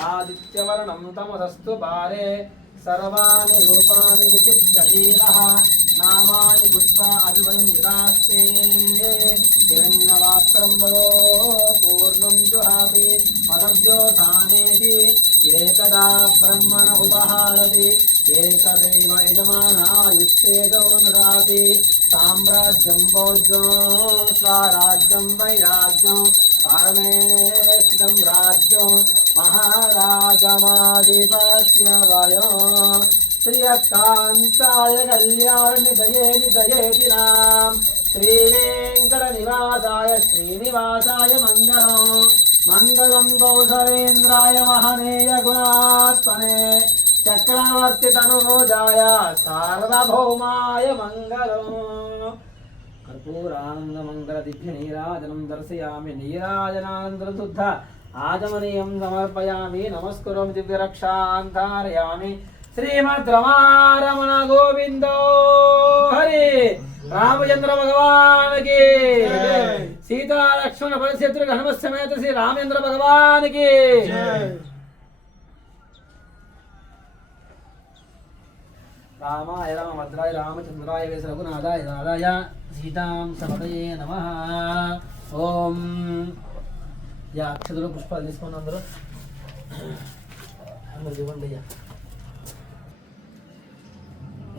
आदित्यवर्णं तमसस्तु पारे सर्वाणि रूपाणि विचित्य वीरः नामानि पुष्पा अभिवन्दितास्ते हिरण्यवात्रं वरो पूर्णं जुहाति मदव्योधानेति एकदा ब्रह्मण उपहारति एकदैव यजमानायुस्तेजो नुराति साम्राज्यं भोज्यो स्वराज्यं वैराज्यं पारमेष्ठं राज्यो महाराजमाधिपत्यवयो श्रियकान्ताय कल्याणनिधये निधयेति नाम श्रीवेङ्कटनिवासाय श्रीनिवासाय मङ्गलम् मङ्गलं कौसलेन्द्राय महनीय गुणात्मने चक्रवर्तितनुजाय सार्वभौमाय मङ्गलम् कर्पूरानन्दमङ्गलदिव्यनीराजनं दर्शयामि नीराजनानन्दं शुद्ध आचमनीयं समर्पयामि नमस्कुरं दिव्यरक्षां धारयामि श्रीमद्रमारमण गोविंदो हरि रामचंद्र भगवान की सीता लक्ष्मण भरतशत्रुघ्न हनुमत समेत श्री रामचंद्र भगवान की रामाय रामभद्राय रामचंद्राय वेश रघुनाथाय नाथाय सीतां सपदये नमः ओम या अक्षतలు పుష్పాలు తీసుకొని అందరూ ఇవ్వండి అయ్యా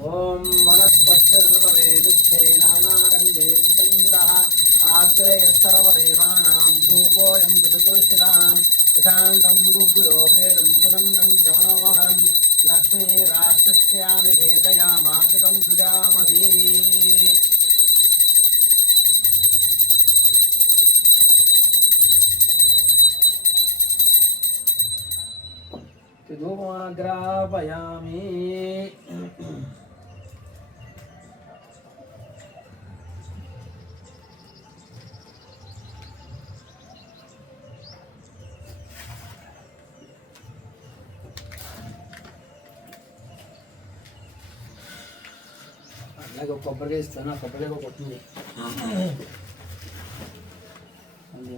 ओम वनस्पत्यर्ववेदुच्छेनानागन्धेऽधिकन्दः आग्रे सर्वदेवानां धूपोऽयं प्रतिकुलशिलां यथान्तं गुग्गुलो वेदं सुगन्धं च मनोहरं लक्ष्मीराक्षस्यामि भेदयामातुकं सुजामसि धूपमाग्रापयामि అలాగే కొబ్బరిగా ఇస్తాను కొబ్బరిగా కొట్టింది అది